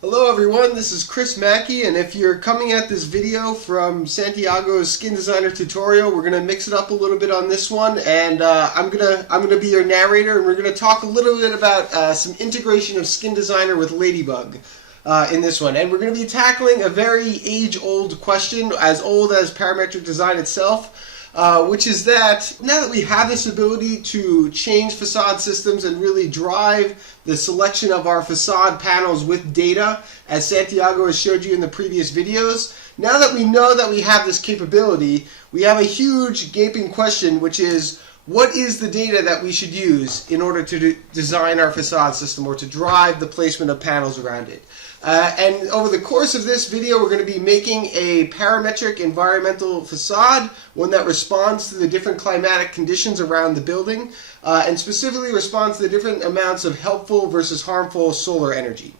Hello everyone, this is Chris Mackey, and if you're coming at this video from Santiago's SkinDesigner tutorial, we're gonna mix it up a little bit on this one, and I'm gonna be your narrator, and we're gonna talk a little bit about some integration of SkinDesigner with Ladybug in this one, and we're gonna be tackling a very age-old question, as old as parametric design itself. Which is that now that we have this ability to change facade systems and really drive the selection of our facade panels with data, as Santiago has showed you in the previous videos, now that we know that we have this capability, we have a huge gaping question, which is, what is the data that we should use in order to design our facade system or to drive the placement of panels around it? And over the course of this video, we're going to be making a parametric environmental facade, one that responds to the different climatic conditions around the building, and specifically responds to the different amounts of helpful versus harmful solar energy.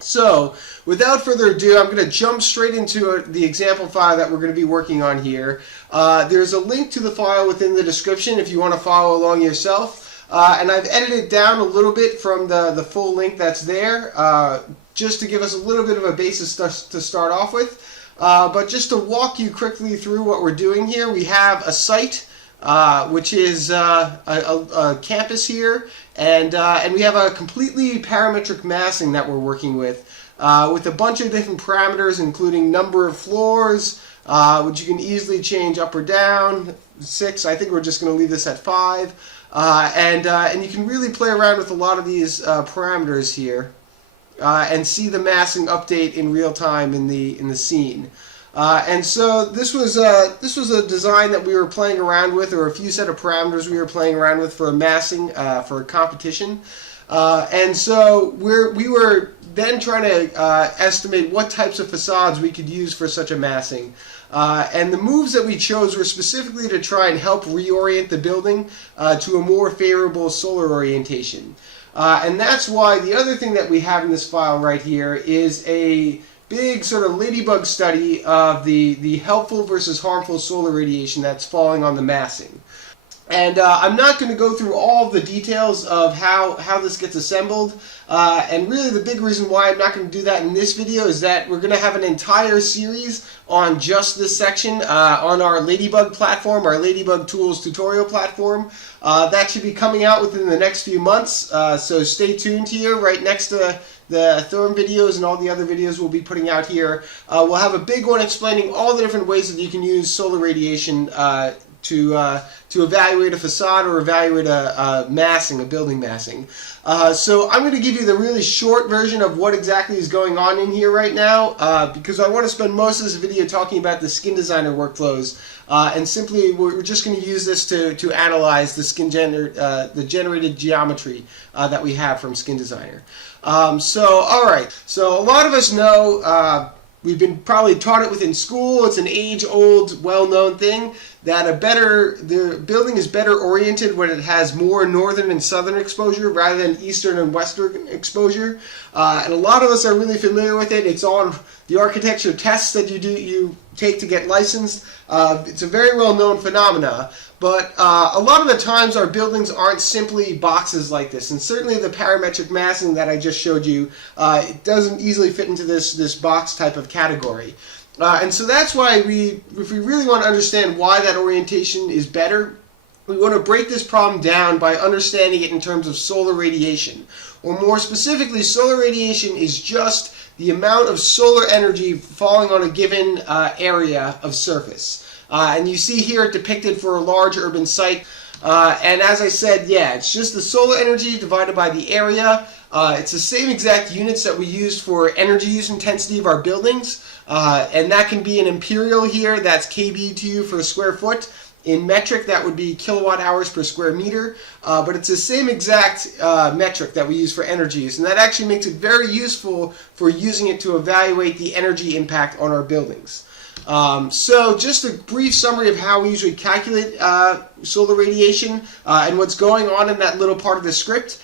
So, without further ado, I'm going to jump straight into the example file that we're going to be working on here. There's a link to the file within the description if you want to follow along yourself. And I've edited down a little bit from the full link that's there, just to give us a little bit of a basis to start off with. But just to walk you quickly through what we're doing here, we have a site, which is a campus here, and we have a completely parametric massing that we're working with a bunch of different parameters, including number of floors, which you can easily change up or down, 6. I think we're just going to leave this at 5. And you can really play around with a lot of these parameters here. And see the massing update in real time in the scene. And so this was a design that we were playing around with, or a few set of parameters we were playing around with for a massing for a competition. And so we were then trying to estimate what types of facades we could use for such a massing. And the moves that we chose were specifically to try and help reorient the building to a more favorable solar orientation. And that's why the other thing that we have in this file right here is a big sort of Ladybug study of the helpful versus harmful solar radiation that's falling on the massing. And I'm not going to go through all of the details of how this gets assembled. And really the big reason why I'm not going to do that in this video is that we're going to have an entire series on just this section on our Ladybug platform, our Ladybug Tools tutorial platform. That should be coming out within the next few months, so stay tuned here right next to the Therm videos and all the other videos we'll be putting out here. We'll have a big one explaining all the different ways that you can use solar radiation to evaluate a facade or evaluate a massing, a building massing. So I'm going to give you the really short version of what exactly is going on in here right now, because I want to spend most of this video talking about the SkinDesigner workflows, and simply we're just going to use this to analyze the generated geometry that we have from SkinDesigner. So alright, so a lot of us know, we've been probably taught it within school, it's an age-old, well-known thing, that the building is better oriented when it has more northern and southern exposure rather than eastern and western exposure. And a lot of us are really familiar with it. It's on the architecture tests that you take to get licensed. It's a very well-known phenomena. But a lot of the times our buildings aren't simply boxes like this. And certainly the parametric massing that I just showed you, it doesn't easily fit into this box type of category. And so that's why if we really want to understand why that orientation is better, we want to break this problem down by understanding it in terms of solar radiation. Or more specifically, solar radiation is just the amount of solar energy falling on a given area of surface. And you see here it depicted for a large urban site. And as I said, yeah, it's just the solar energy divided by the area. It's the same exact units that we used for energy use intensity of our buildings. And that can be in imperial here, that's kBtu for a square foot. In metric, that would be kilowatt hours per square meter. But it's the same exact metric that we use for energy use. And that actually makes it very useful for using it to evaluate the energy impact on our buildings. So just a brief summary of how we usually calculate solar radiation and what's going on in that little part of the script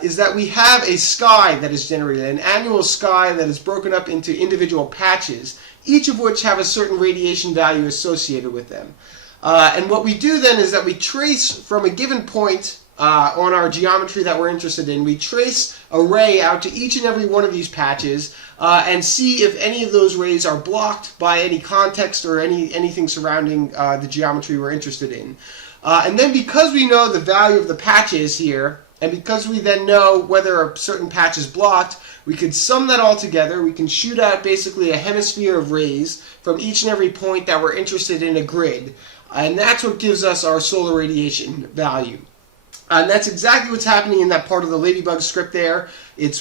is that we have a sky that is generated, an annual sky that is broken up into individual patches, each of which have a certain radiation value associated with them. And what we do then is that we trace from a given point on our geometry that we're interested in. We trace a ray out to each and every one of these patches and see if any of those rays are blocked by any context or anything surrounding the geometry we're interested in. And then because we know the value of the patches here, and because we then know whether a certain patch is blocked, we can sum that all together. We can shoot out basically a hemisphere of rays from each and every point that we're interested in a grid. And that's what gives us our solar radiation value. And that's exactly what's happening in that part of the Ladybug script there.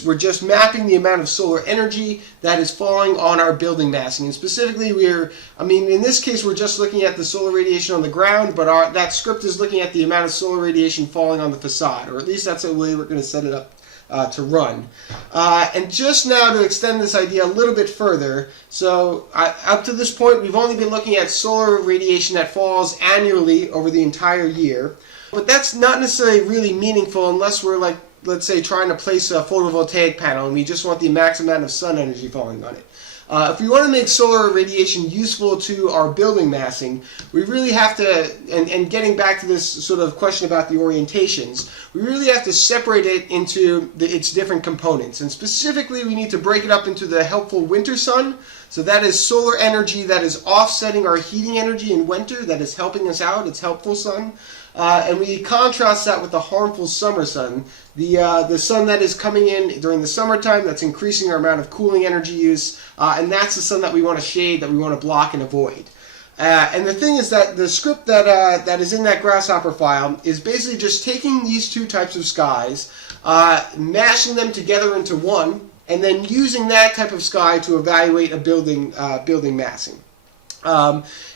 We're just mapping the amount of solar energy that is falling on our building massing. And specifically, in this case, we're just looking at the solar radiation on the ground, but that script is looking at the amount of solar radiation falling on the facade, or at least that's the way we're going to set it up to run. And just now to extend this idea a little bit further, so up to this point, we've only been looking at solar radiation that falls annually over the entire year. But that's not necessarily really meaningful unless we're, like, let's say, trying to place a photovoltaic panel and we just want the max amount of sun energy falling on it. If we want to make solar radiation useful to our building massing, we really have to, and getting back to this sort of question about the orientations, we really have to separate it into its different components. And specifically, we need to break it up into the helpful winter sun. So that is solar energy that is offsetting our heating energy in winter, that is helping us out, it's helpful sun. And we contrast that with the harmful summer sun, the sun that is coming in during the summertime, that's increasing our amount of cooling energy use, and that's the sun that we want to shade, that we want to block and avoid. And the thing is that the script that is in that Grasshopper file is basically just taking these two types of skies, mashing them together into one, and then using that type of sky to evaluate a building massing.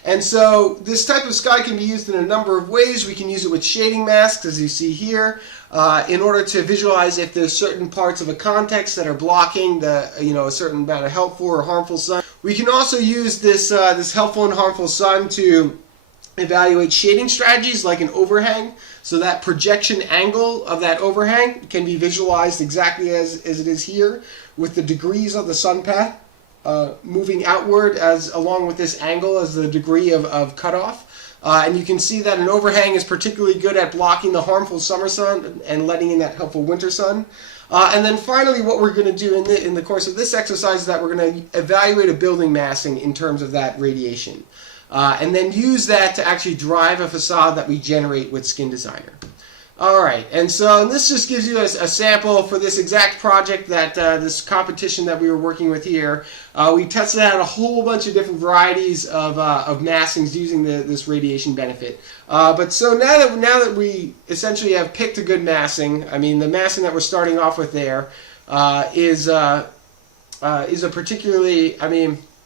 And so this type of sky can be used in a number of ways. We can use it with shading masks, as you see here, in order to visualize if there's certain parts of a context that are blocking a certain amount of helpful or harmful sun. We can also use this helpful and harmful sun to evaluate shading strategies like an overhang. So that projection angle of that overhang can be visualized exactly as it is here, with the degrees of the sun path moving outward along with this angle as the degree of cutoff. And you can see that an overhang is particularly good at blocking the harmful summer sun and letting in that helpful winter sun. And then finally, what we're going to do in the course of this exercise is that we're going to evaluate a building massing in terms of that radiation. And then use that to actually drive a facade that we generate with SkinDesigner. Alright, and so this just gives you a sample for this exact project, this competition that we were working with here. We tested out a whole bunch of different varieties of massings using this radiation benefit. But so now that we essentially have picked a good massing, the massing that we're starting off with there is a particularly,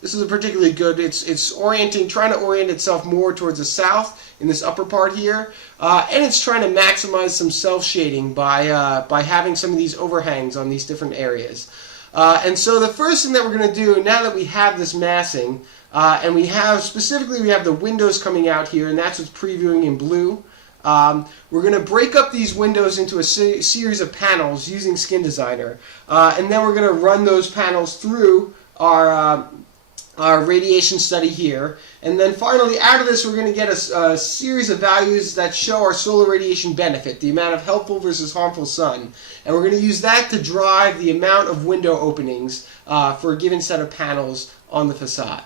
this is a particularly good, it's trying to orient itself more towards the south in this upper part here, and it's trying to maximize some self-shading by having some of these overhangs on these different areas. And so the first thing that we're going to do, now that we have this massing, and we have the windows coming out here, and that's what's previewing in blue, we're going to break up these windows into a series of panels using SkinDesigner, and then we're going to run those panels through our radiation study here. And then finally, out of this, we're going to get a series of values that show our solar radiation benefit, the amount of helpful versus harmful sun. And we're going to use that to drive the amount of window openings for a given set of panels on the facade.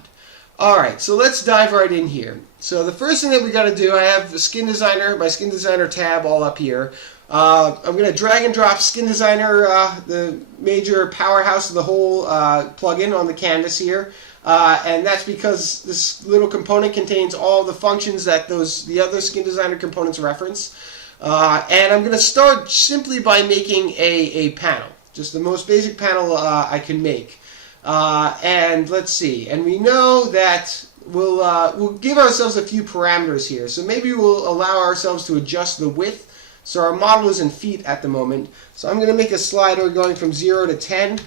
Alright, so let's dive right in here. So the first thing that we got to do, I have the SkinDesigner, my SkinDesigner tab all up here. I'm going to drag and drop SkinDesigner, the major powerhouse of the whole plugin on the canvas here. And that's because this little component contains all the functions that the other SkinDesigner components reference. And I'm going to start simply by making a panel, just the most basic panel I can make. And let's see, and we know that we'll give ourselves a few parameters here. So maybe we'll allow ourselves to adjust the width. So our model is in feet at the moment. So I'm going to make a slider going from 0 to 10.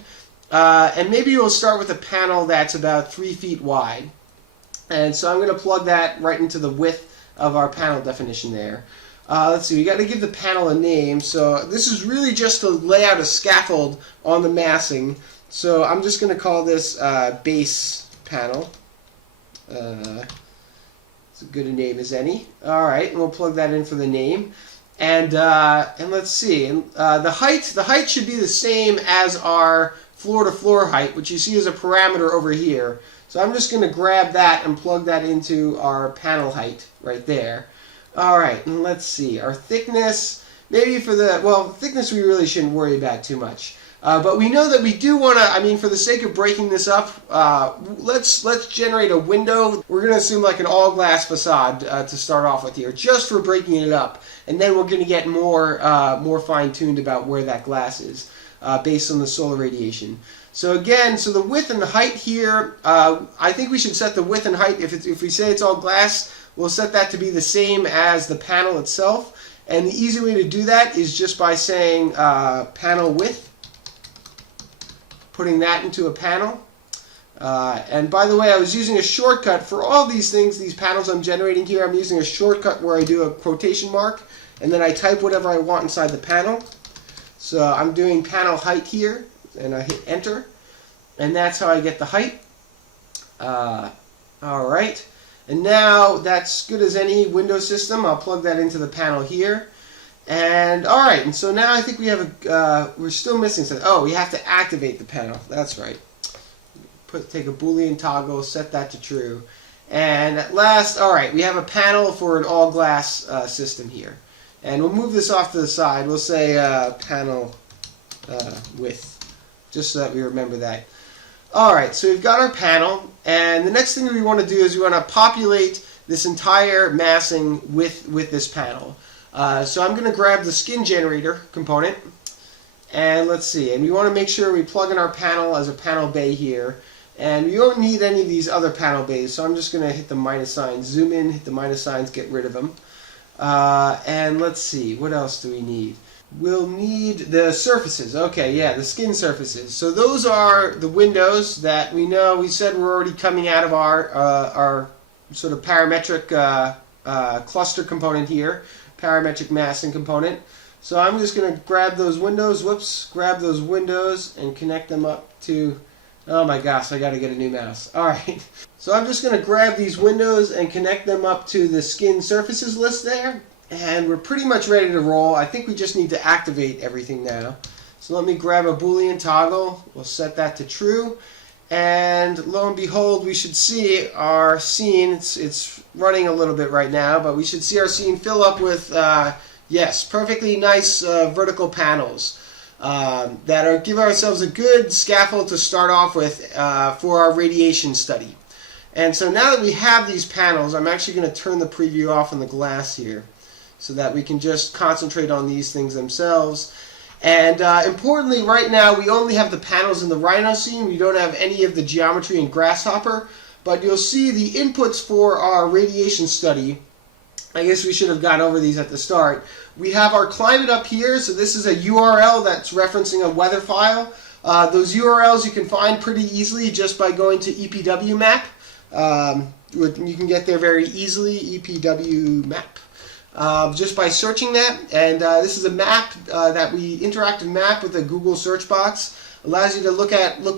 And maybe we'll start with a panel that's about 3 feet wide. And so I'm going to plug that right into the width of our panel definition there. Let's see, we got to give the panel a name. So this is really just to lay out a scaffold on the massing. So I'm just going to call this base panel. It's as good a name as any. Alright, and we'll plug that in for the name. And let's see, the height should be the same as our floor-to-floor height, which you see as a parameter over here. So I'm just going to grab that and plug that into our panel height right there. All right, and let's see, our thickness, maybe for the, well, thickness we really shouldn't worry about too much. But we know that we do want to, I mean, for the sake of breaking this up, let's generate a window. We're going to assume like an all-glass facade to start off with here, just for breaking it up. And then we're going to get more fine-tuned about where that glass is based on the solar radiation. So again, so the width and the height here, I think we should set the width and height, if we say it's all glass, we'll set that to be the same as the panel itself. And the easy way to do that is just by saying panel width. Putting that into a panel. And by the way, I was using a shortcut for all these things, these panels I'm generating here. I'm using a shortcut where I do a quotation mark and then I type whatever I want inside the panel. So I'm doing panel height here and I hit enter, and that's how I get the height. Alright, and now that's good as any Windows system. I'll plug that into the panel here. And alright, and so now I think we have a, we're still missing something. Oh, we have to activate the panel. That's right. Take a Boolean toggle, set that to true. And at last, alright, we have a panel for an all-glass system here. And we'll move this off to the side. We'll say panel width, just so that we remember that. Alright, so we've got our panel, and the next thing we want to do is we want to populate this entire massing with this panel. So I'm going to grab the skin generator component, and let's see, and we want to make sure we plug in our panel as a panel bay here, and we don't need any of these other panel bays, so I'm just going to hit the minus sign, zoom in, hit the minus signs, get rid of them. And let's see, what else do we need? We'll need the surfaces. Okay, yeah, the skin surfaces. So those are the windows that we know, we said we're already coming out of our sort of parametric cluster component here. Parametric massing component. So I'm just going to grab those windows, grab those windows and connect them up to, oh my gosh, I got to get a new mouse. Alright, so I'm just going to grab these windows and connect them up to the skin surfaces list there, and we're pretty much ready to roll. I think we just need to activate everything now. So let me grab a Boolean toggle, we'll set that to true, and lo and behold, we should see our scene. It's running a little bit right now, but we should see our scene fill up with, yes, perfectly nice vertical panels that give ourselves a good scaffold to start off with for our radiation study. And so now that we have these panels, I'm actually going to turn the preview off on the glass here so that we can just concentrate on these things themselves. And importantly, right now we only have the panels in the Rhino scene. We don't have any of the geometry in Grasshopper, but you'll see the inputs for our radiation study. I guess we should have gone over these at the start. We have our climate up here, so this is a URL that's referencing a weather file. Those URLs you can find pretty easily just by going to EPW map. You can get there very easily, EPW map. Just by searching that, and this is a map that interactive map with a Google search box. Allows you to look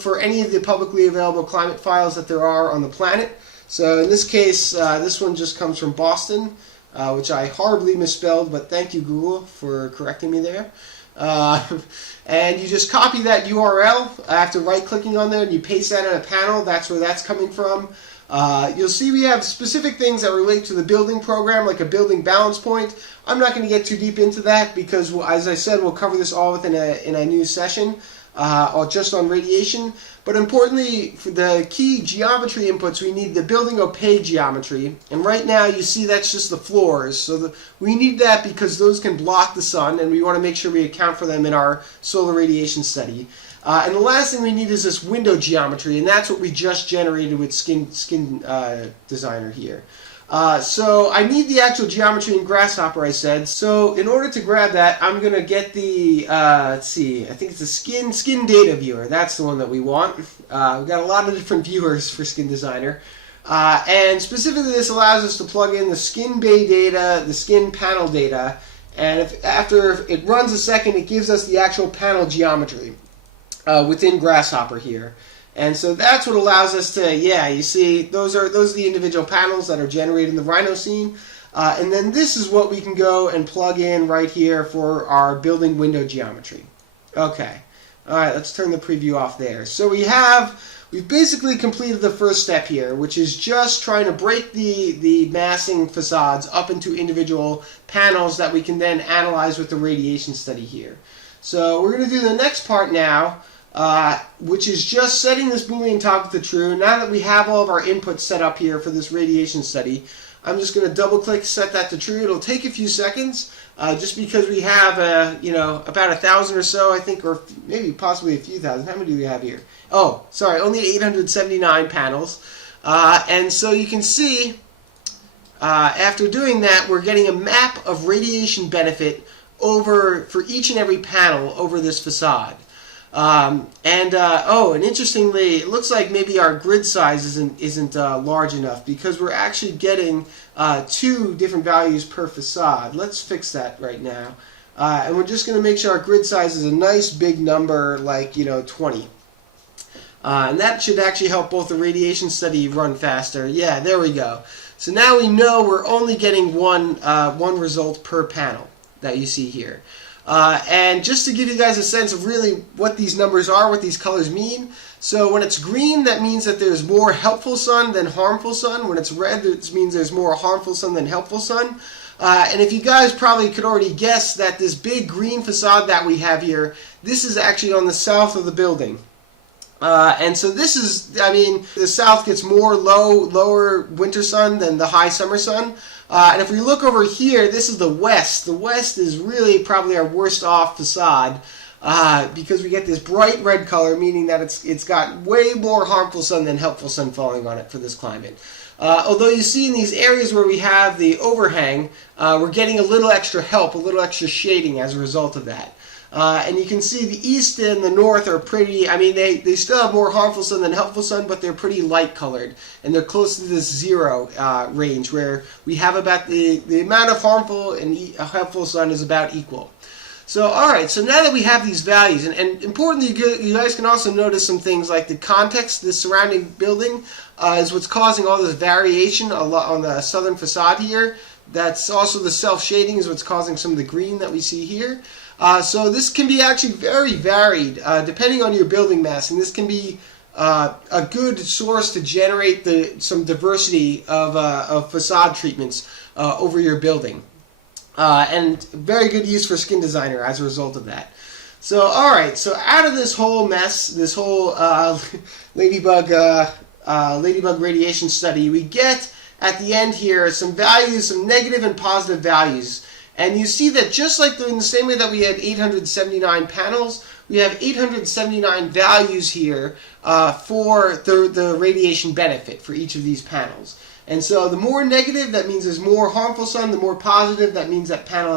for any of the publicly available climate files that there are on the planet. So in this case, this one just comes from Boston, which I horribly misspelled, but thank you Google for correcting me there. And you just copy that URL after right-clicking on there, and you paste that in a panel. That's where that's coming from. You'll see we have specific things that relate to the building program, like a building balance point. I'm not going to get too deep into that because, as I said, we'll cover this all in a new session, or just on radiation. But importantly, for the key geometry inputs, we need the building opaque geometry. And right now, you see that's just the floors. So we need that because those can block the sun, and we want to make sure we account for them in our solar radiation study. And the last thing we need is this window geometry, and that's what we just generated with SkinDesigner here. So I need the actual geometry in Grasshopper, I said. So in order to grab that, I'm going to get the, let's see, I think it's the skin data viewer. That's the one that we want. We've got a lot of different viewers for SkinDesigner. And specifically this allows us to plug in the skin bay data, the skin panel data, and after it runs a second, it gives us the actual panel geometry within Grasshopper here. And so that's what allows us to, yeah, you see, those are the individual panels that are generated in the Rhino scene. And then this is what we can go and plug in right here for our building window geometry. Okay. All right, let's turn the preview off there. So we've basically completed the first step here, which is just trying to break the massing facades up into individual panels that we can then analyze with the radiation study here. So we're going to do the next part now, which is just setting this Boolean toggle to true. Now that we have all of our inputs set up here for this radiation study, I'm just going to double click, set that to true. It'll take a few seconds, just because we have about 1,000 or so, I think, or maybe possibly a few thousand. How many do we have here? Oh, sorry, only 879 panels. And so you can see, after doing that, we're getting a map of radiation benefit for each and every panel over this facade. And interestingly, it looks like maybe our grid size isn't large enough, because we're actually getting 2 different values per facade. Let's fix that right now. And we're just going to make sure our grid size is a nice big number, like 20. And that should actually help both the radiation study run faster. Yeah, there we go. So now we know we're only getting one result per panel that you see here. And just to give you guys a sense of really what these numbers are, what these colors mean. So when it's green, that means that there's more helpful sun than harmful sun. When it's red, it means there's more harmful sun than helpful sun. And if you guys probably could already guess that this big green facade that we have here, this is actually on the south of the building. And so this is, the south gets more lower winter sun than the high summer sun. And if we look over here, this is the west. The west is really probably our worst off facade, because we get this bright red color, meaning that it's got way more harmful sun than helpful sun falling on it for this climate. Although you see in these areas where we have the overhang, we're getting a little extra help, a little extra shading as a result of that. And you can see the east and the north are pretty, they still have more harmful sun than helpful sun, but they're pretty light colored. And they're close to this 0 range, where we have about the amount of harmful and helpful sun is about equal. So, alright, so now that we have these values, and importantly, you guys can also notice some things like the context, the surrounding building, is what's causing all this variation on the southern facade here. That's also the self-shading is what's causing some of the green that we see here. So this can be actually very varied depending on your building mass, and this can be a good source to generate some diversity of facade treatments over your building. And very good use for SkinDesigner as a result of that. So alright, so out of this whole mess, this whole Ladybug radiation study, we get at the end here some values, some negative and positive values. And you see that just like in the same way that we had 879 panels, we have 879 values here for the radiation benefit for each of these panels. And so the more negative, that means there's more harmful sun. The more positive, that means that panel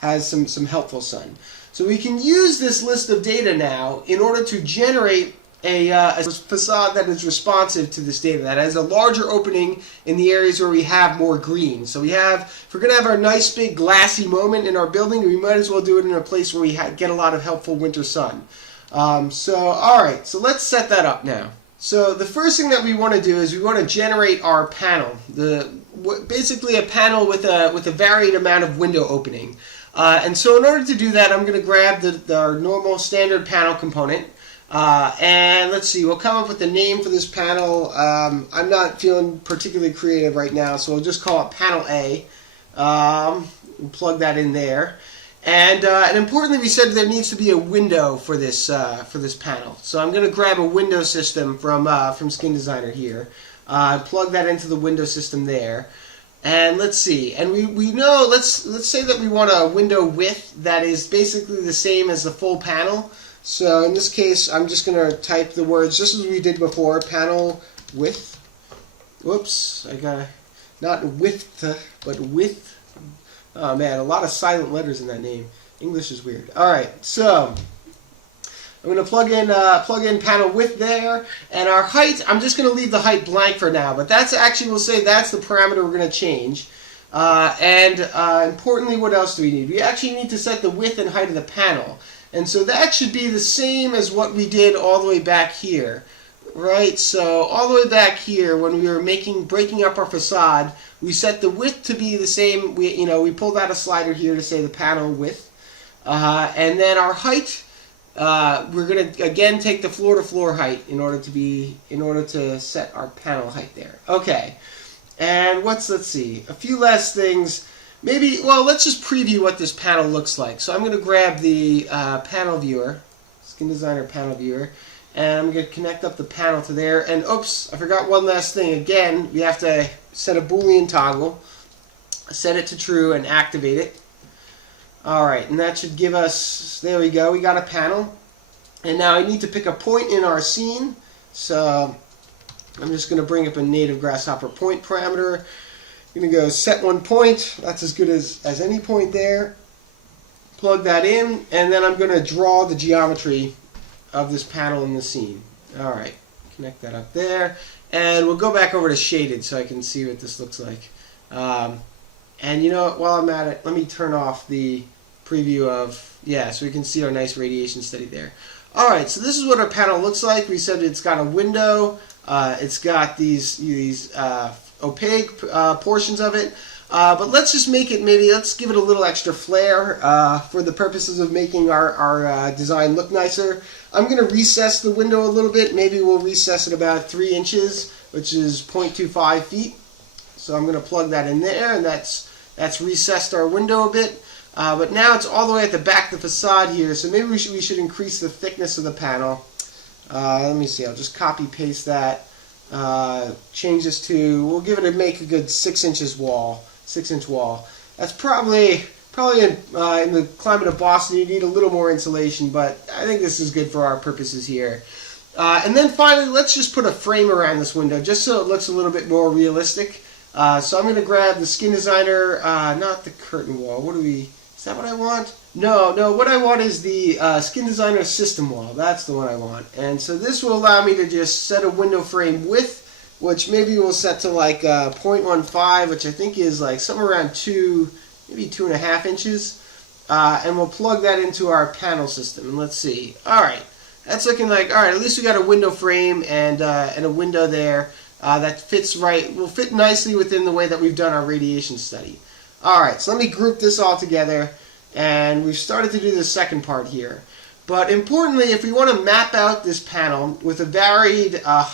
has some helpful sun. So we can use this list of data now in order to generate a facade that is responsive to this data, that has a larger opening in the areas where we have more green. So if we're going to have our nice big glassy moment in our building, we might as well do it in a place where we get a lot of helpful winter sun. Alright, so let's set that up now. So the first thing that we want to do is we want to generate our panel, basically a panel with a varied amount of window opening. And so in order to do that, I'm going to grab our normal standard panel component. And let's see, we'll come up with a name for this panel. I'm not feeling particularly creative right now, so we'll just call it Panel A. We'll plug that in there. And importantly, we said there needs to be a window for this panel. So I'm going to grab a window system from SkinDesigner here. Plug that into the window system there. And let's see. And we know, let's say that we want a window width that is basically the same as the full panel. So in this case, I'm just going to type the words just as we did before, panel width. Whoops, I got not width, but width. Oh man, a lot of silent letters in that name. English is weird. All right, so I'm going to plug in panel width there, and our height. I'm just going to leave the height blank for now, but that's actually, we'll say that's the parameter we're going to change. Importantly, what else do we need? We actually need to set the width and height of the panel. And so that should be the same as what we did all the way back here. right? So all the way back here, when we were breaking up our facade, we set the width to be the same. We pulled out a slider here to say the panel width, and then our height. We're going to again take the floor-to-floor height in order to set our panel height there. Okay, and let's see, a few last things. Maybe, well, let's just preview what this panel looks like. So I'm going to grab the panel viewer, SkinDesigner panel viewer, and I'm going to connect up the panel to there. And oops, I forgot one last thing. Again, we have to set a Boolean toggle, set it to true, and activate it. Alright, and that should give us, there we go, we got a panel. And now I need to pick a point in our scene. So I'm just going to bring up a native Grasshopper point parameter. I'm going to go set one point. That's as good as any point there. Plug that in, and then I'm going to draw the geometry of this panel in the scene. Alright, connect that up there. And we'll go back over to shaded so I can see what this looks like. And you know what, while I'm at it, let me turn off the preview of, yeah, so we can see our nice radiation study there. Alright, so this is what our panel looks like. We said it's got a window, it's got these opaque portions of it, but let's just make it, let's give it a little extra flair for the purposes of making our design look nicer. I'm going to recess the window a little bit. Maybe we'll recess it about 3 inches, which is 0.25 feet. So I'm going to plug that in there, and that's recessed our window a bit. But now it's all the way at the back of the facade here, so maybe we should increase the thickness of the panel. Let me see, I'll just copy paste that. Change this to, we'll give it make a good 6 inch wall. That's probably in the climate of Boston you need a little more insulation, but I think this is good for our purposes here. And then finally, let's just put a frame around this window just so it looks a little bit more realistic. So I'm going to grab the SkinDesigner, not the curtain wall. Is that what I want? No, what I want is the SkinDesigner system wall. That's the one I want. And so this will allow me to just set a window frame width, which maybe we'll set to like 0.15, which I think is like somewhere around 2, maybe 2.5 inches. And we'll plug that into our panel system. And let's see. Alright, that's looking like, alright, at least we got a window frame and a window there. That fits right, will fit nicely within the way that we've done our radiation study. Alright, so let me group this all together, and we've started to do the second part here. But importantly, if we want to map out this panel with a varied a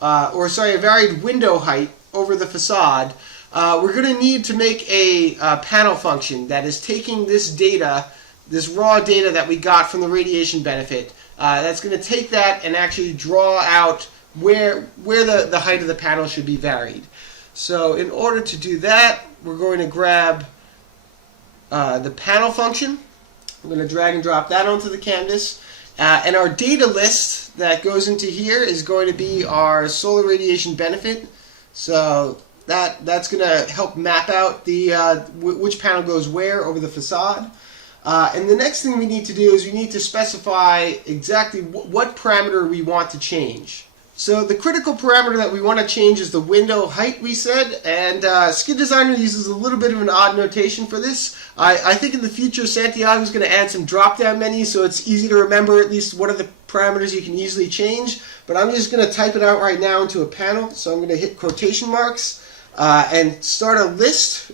varied window height over the facade, we're going to need to make a panel function that is taking this data, this raw data that we got from the radiation benefit, that's going to take that and actually draw out where the height of the panel should be varied. So in order to do that, we're going to grab the panel function. I'm going to drag and drop that onto the canvas. And our data list that goes into here is going to be our solar radiation benefit. So that's going to help map out the which panel goes where over the facade. And the next thing we need to do is we need to specify exactly what parameter we want to change. So the critical parameter that we want to change is the window height, we said, and SkinDesigner uses a little bit of an odd notation for this. I think in the future Santiago is going to add some drop-down menus so it's easy to remember at least what are the parameters you can easily change. But I'm just going to type it out right now into a panel. So I'm going to hit quotation marks and start a list,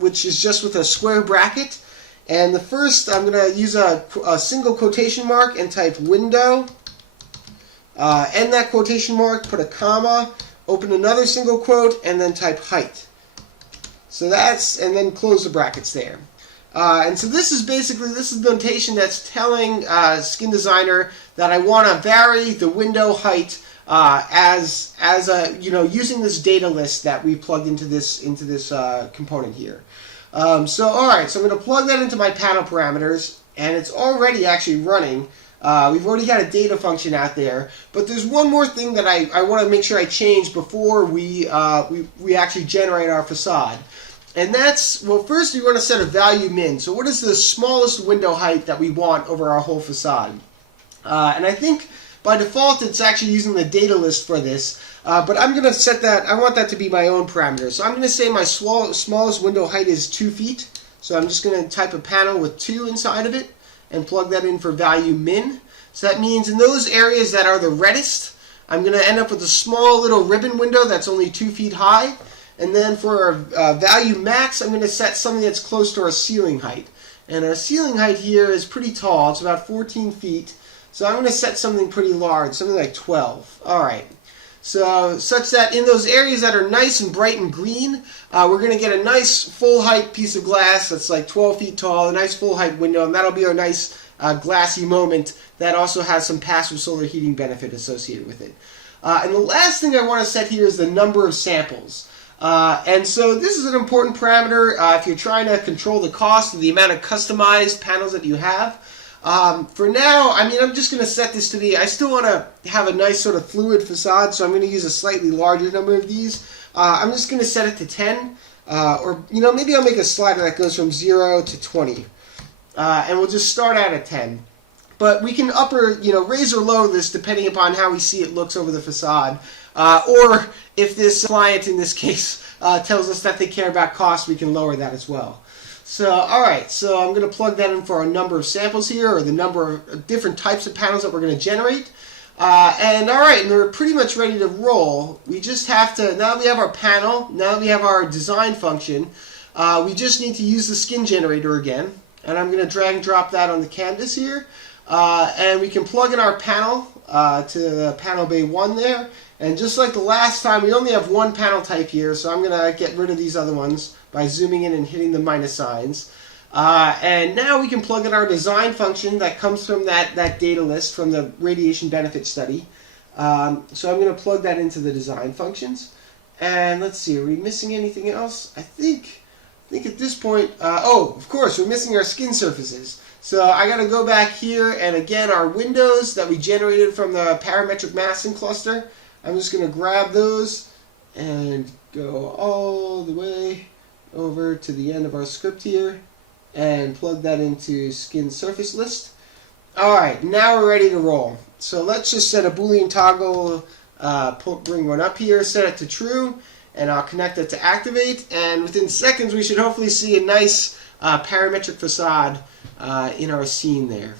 which is just with a square bracket. And the first, I'm going to use a single quotation mark and type window. End that quotation mark, put a comma, open another single quote, and then type height. So and then close the brackets there. And so this is notation that's telling SkinDesigner that I want to vary the window height using this data list that we plugged into this component here. So alright, so I'm going to plug that into my panel parameters, and it's already actually running. We've already got a data function out there, but there's one more thing that I want to make sure I change before we actually generate our facade. And that's, well, first we want to set a value min. So what is the smallest window height that we want over our whole facade? And I think by default it's actually using the data list for this, but I'm going to set that, I want that to be my own parameter. So I'm going to say my smallest window height is 2 feet. So I'm just going to type a panel with 2 inside of it and plug that in for value min. So that means in those areas that are the reddest, I'm going to end up with a small little ribbon window that's only 2 feet high. And then for our value max, I'm going to set something that's close to our ceiling height. And our ceiling height here is pretty tall. It's about 14 feet. So I'm going to set something pretty large, something like 12. All right. So such that in those areas that are nice and bright and green, we're going to get a nice full height piece of glass that's like 12 feet tall, a nice full height window, and that'll be our nice glassy moment that also has some passive solar heating benefit associated with it. And the last thing I want to set here is the number of samples. And so this is an important parameter if you're trying to control the cost of the amount of customized panels that you have. For now, I mean, I'm just going to set this to be, I still want to have a nice sort of fluid facade, so I'm going to use a slightly larger number of these. I'm just going to set it to 10, or, you know, maybe I'll make a slider that goes from 0 to 20. And we'll just start out at 10. But we can raise or lower this depending upon how we see it looks over the facade. Or if this client, in this case, tells us that they care about cost, we can lower that as well. So, alright, so I'm going to plug that in for our number of samples here, or the number of different types of panels that we're going to generate. And alright, and we're pretty much ready to roll. We just have to, now that we have our panel, now that we have our design function, we just need to use the skin generator again. And I'm going to drag and drop that on the canvas here. And we can plug in our panel to the panel bay 1 there. And just like the last time, we only have one panel type here, so I'm going to get rid of these other ones by zooming in and hitting the minus signs. And now we can plug in our design function that comes from that data list from the radiation benefit study. So I'm going to plug that into the design functions. And let's see, are we missing anything else? I think at this point, oh, of course, we're missing our skin surfaces. So I got to go back here, and again, our windows that we generated from the parametric masking cluster, I'm just going to grab those and go all the way over to the end of our script here and plug that into skin surface list. Alright, now we're ready to roll. So let's just set a Boolean toggle, bring one up here, set it to true, and I'll connect it to activate, and within seconds we should hopefully see a nice parametric facade in our scene there.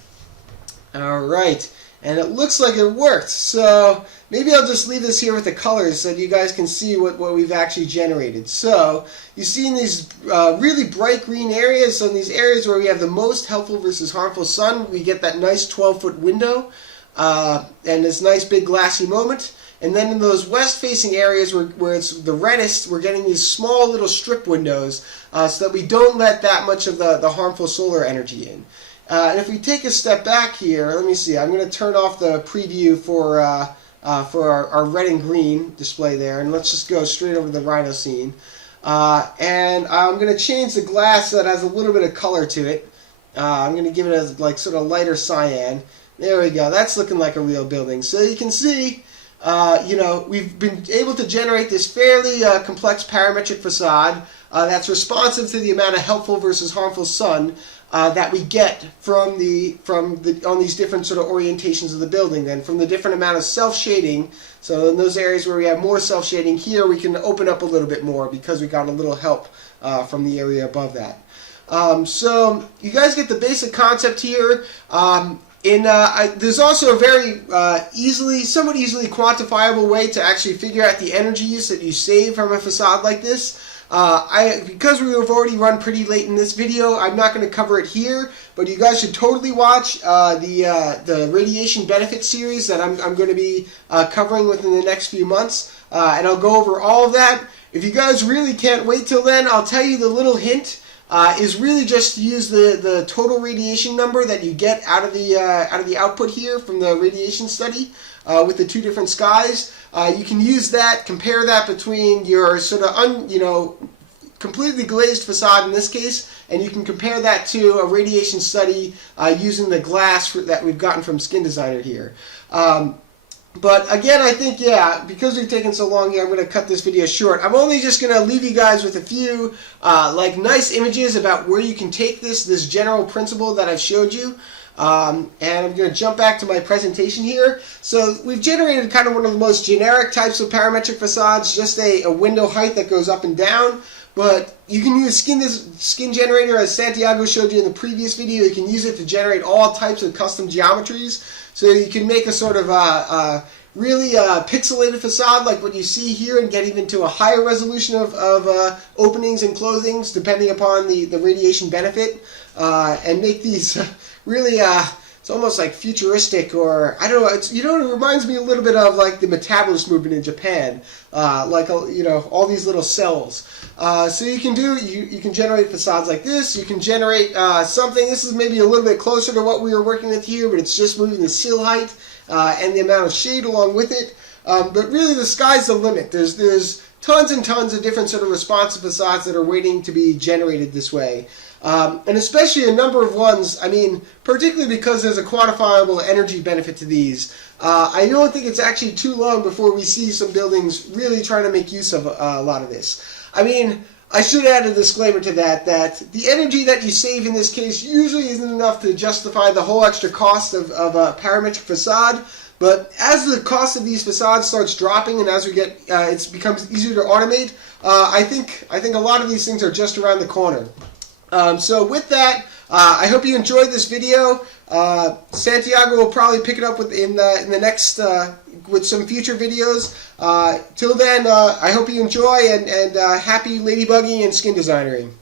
Alright, and it looks like it worked, so maybe I'll just leave this here with the colors so that you guys can see what we've actually generated. So you see in these really bright green areas, so in these areas where we have the most helpful versus harmful sun, we get that nice 12-foot window and this nice big glassy moment. And then in those west-facing areas where it's the reddest, we're getting these small little strip windows so that we don't let that much of the harmful solar energy in. And if we take a step back here, let me see, I'm going to turn off the preview for our red and green display there, and let's just go straight over to the rhino scene. And I'm going to change the glass so that has a little bit of color to it. I'm going to give it a like sort of lighter cyan. There we go, that's looking like a real building. So you can see, we've been able to generate this fairly complex parametric facade that's responsive to the amount of helpful versus harmful sun that we get on these different sort of orientations of the building, then from the different amount of self-shading. So in those areas where we have more self-shading here, we can open up a little bit more because we got a little help from the area above that. So you guys get the basic concept here. There's also a very somewhat easily quantifiable way to actually figure out the energy use that you save from a facade like this. Because we've already run pretty late in this video, I'm not going to cover it here, but you guys should totally watch the radiation benefit series that I'm going to be covering within the next few months, and I'll go over all of that. If you guys really can't wait till then, I'll tell you the little hint is really just to use the total radiation number that you get out of the output here from the radiation study with the two different skies. You can use that, compare that between your sort of completely glazed facade in this case, and you can compare that to a radiation study using the glass that we've gotten from SkinDesigner here. But again, I think, yeah, because we've taken so long here, I'm going to cut this video short. I'm only just going to leave you guys with a few nice images about where you can take this general principle that I've showed you. And I'm going to jump back to my presentation here. So we've generated kind of one of the most generic types of parametric facades, just a window height that goes up and down. But you can use skin generator, as Santiago showed you in the previous video. You can use it to generate all types of custom geometries. So you can make a sort of really pixelated facade like what you see here and get even to a higher resolution of openings and closings depending upon the radiation benefit, and make these really it's almost like futuristic, or I don't know. It's, you know, it reminds me a little bit of like the metabolist movement in Japan, like you know, all these little cells. So you can do you can generate facades like this. You can generate something. This is maybe a little bit closer to what we were working with here, but it's just moving the sill height and the amount of shade along with it. But really, the sky's the limit. There's tons and tons of different sort of responsive facades that are waiting to be generated this way. And especially a number of ones, I mean, particularly because there's a quantifiable energy benefit to these. I don't think it's actually too long before we see some buildings really trying to make use of a lot of this. I mean, I should add a disclaimer to that the energy that you save in this case usually isn't enough to justify the whole extra cost of a parametric facade. But as the cost of these facades starts dropping, and as we get, it becomes easier to automate, I think a lot of these things are just around the corner. So with that, I hope you enjoyed this video. Santiago will probably pick it up in the next with some future videos. Till then, I hope you enjoy, and happy ladybugging and skin designing.